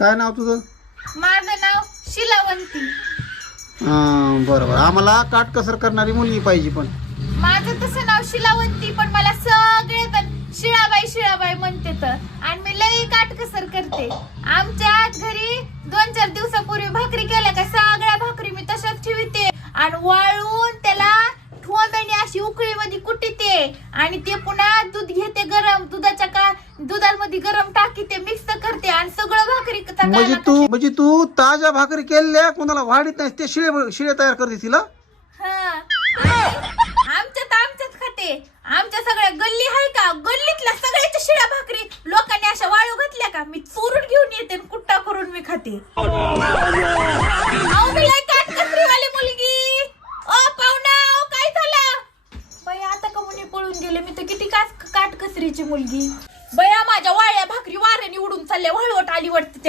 काय नाव तुझं? माझं नाव शिलावंती. बरोबर. आम्हाला काटकसर करणारी मुलगी पाहिजे. पण माझं तसं नाव शिलावंती, पण मला सगळे तर शिळाबाई शिळाबाई म्हणते तर. आणि मी लई काटकसर करते. आमच्या घरी 2-4 दिवसापूर्वी भाकरी केल्या का सगळ्या भाकरी मी तशाच ठेवते आणि वाळून त्याला ठोंब्याने अशी उकळीमध्ये कुटीते आणि ते पुन्हा दूध घेते गरम, दुधामध्ये गरम टाकीते, मिक्स करते आणि सगळं भाकरी म्हणजे तू ताज्या भाकरी केलेल्या कोणाला वाढीत नाही, ते शिळे तयार करते तिला. आमच्यात खाते. आमच्या सगळ्या गल्ली आहे का, गल्लीतल्या सगळ्याच्या शिळ्या भाकरी लोकांनी अशा वाळू घातल्या का मी चोरून घेऊन येते, कुट्टा करून मी खाते.